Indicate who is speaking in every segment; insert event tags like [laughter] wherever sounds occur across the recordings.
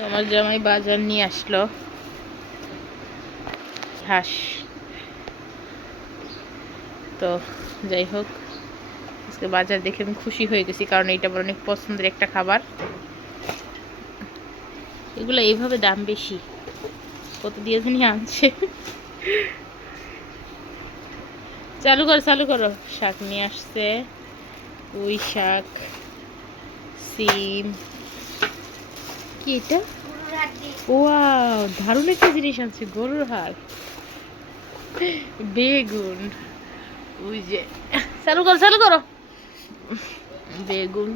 Speaker 1: তো আমার জামাই বাজার নিয়ে আসলো। হাঁস তো যাই হোক, আজকে বাজার দেখে আমি খুশি হয়ে গেছি, কারণ এটা আমার অনেক পছন্দের একটা খাবার। এগুলো এইভাবে দাম বেশি, কত দিয়ে জানি আনছে। চালু করো চালু করো। শাক নিয়ে আসছে, পুঁই শাক, সিম কি এটা? ওয়াও দারুণ একটা জিনিস আছে গরুর হাড়। বেগুন। ওই যে, চালু করো চালু করো। বেগুন,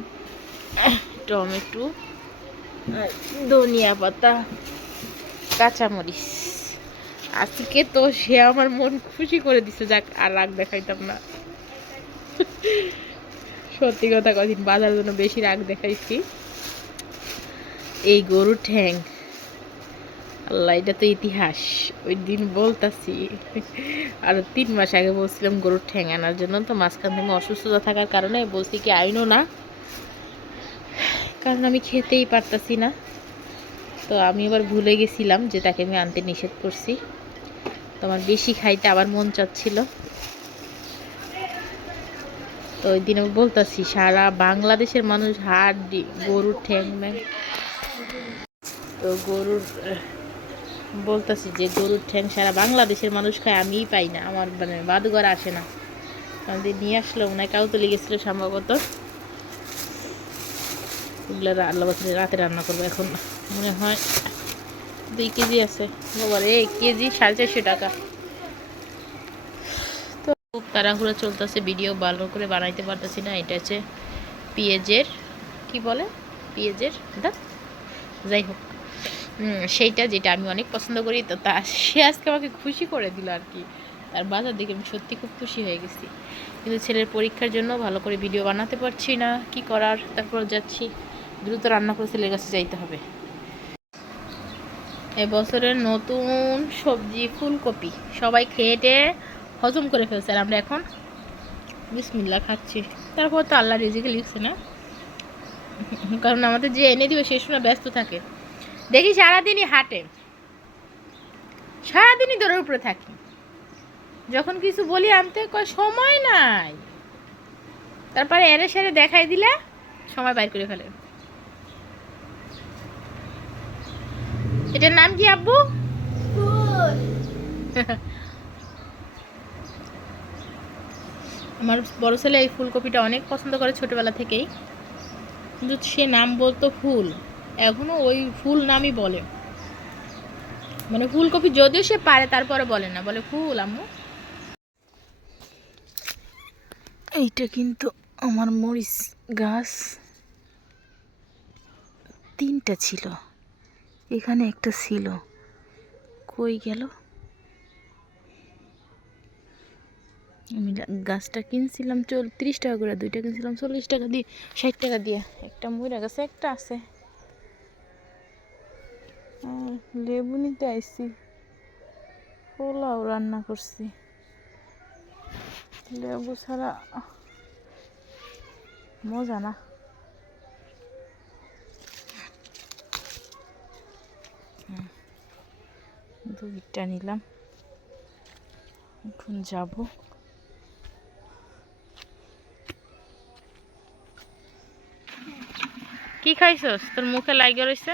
Speaker 1: টমেটো ধনিয়া পাতা, কাঁচামরিচ। আজকে তো সে আমার মন খুশি করে দিছে, যাক আর রাগ দেখাইতাম না। সত্যি কথা কদিন বাজার জন্য বেশি রাগ দেখাইছি। এই গরুর ঠ্যাং। আল্লাহ, এটা তো ইতিহাস। ওই দিন বলতাছি। আর তিন মাস আগে বলছিলাম গরুর ঠ্যাং আনার জন্য, তো মাঝখান থেকে অসুস্থতা থাকার কারণে বলছি কি আইনও না। কারণ আমি খেতেই পারতাছি না। তো আমি এবার ভুলে গেছিলাম যে তাকে আমি আনতে নিষেধ করছি। তো আমার বেশি খাইতে আবার মন চাচ্ছিল। তো ওই দিন আমি বলতাছি, সারা বাংলাদেশের মানুষ হাড় গরুর ঠ্যাং ম্যাং তো গরুর বলতাছি যে গরুর ঠ্যাং সারা বাংলাদেশের মানুষ খায়, আমিই পাই না। আমার মানে বাদুঘর আসে না। আমাদের নিয়ে আসলো মনে হয় কাউতলি গেছিল সম্ভবত। ওগুলো আল্লাহ বছরে রাতে রান্না করব এখন, মনে হয়। দুই কেজি আছে। বাবা রে কেজি সাড়ে চারশো টাকা। তো খুব তাড়াহুড়ো চলতেছে, ভিডিও ভালো করে বানাইতে পারতেছি না। এটা হচ্ছে পেঁয়াজের, কি বলে? পেঁয়াজের দা যাই হোক সেইটা যেটা আমি অনেক পছন্দ করি, তো তা সে আজকে আমাকে খুশি করে দিল আর কি। তার বাজার দেখে আমি সত্যি খুব খুশি হয়ে গেছি। কিন্তু ছেলের পরীক্ষার জন্য ভালো করে ভিডিও বানাতে পারছি না। কি করার? তারপর যাচ্ছি। দ্রুত রান্না করে ছেলের কাছে যাইতে হবে। এবছরের নতুন সবজি ফুলকপি। সবাই খেয়ে হজম করে ফেলছে আর আমরা এখন বিসমিল্লা খাচ্ছি। তারপর তো আল্লাহ রেজিকে লিখছে না। [laughs] কারণ আমাদের যে এনে দিবে সে সময় ব্যস্ত থাকে। দেখি সারাদিনই হাটে। সারাদিনই দৌড়ের উপরে থাকি। যখন কিছু বলি আনতে কয়, সময় নাই। তারপরে এরে সেরে দেখাই দিলে সময় বাইর করে ফেলে। এটার নাম কি আব্বু? [laughs] আমার বড় ছেলে এই ফুলকপিটা অনেক পছন্দ করে ছোটবেলা থেকেই। কিন্তু সে নাম বলতো ফুল। এখনও ওই ফুল নামই বলে। মানে ফুলকপি যদিও সে পারে, তারপরে বলে না। বলে, ফুল, আম্মু। এইটা কিন্তু আমার মরিচ গাছ। তিনটা ছিল। এখানে একটা ছিল। কই গেল? আমি গাছটা কিনছিলাম চল তিরিশ টাকা করে, দুইটা কিনছিলাম চল্লিশ টাকা দিয়ে, ষাট টাকা দিয়ে। একটা ময়রা গাছে, একটা আছে। লেবু নিতে আইসি পোলাও রান্না করছি। লেবু ছাড়া মজা না। দুইটা নিলাম। এখন যাব। কি খাইছস? তোর মুখে লাগে রয়েছে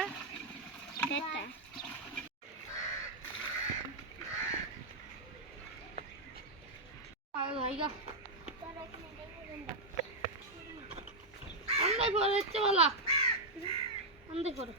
Speaker 2: আমি পরে হচ্ছে বলা। আমি পরে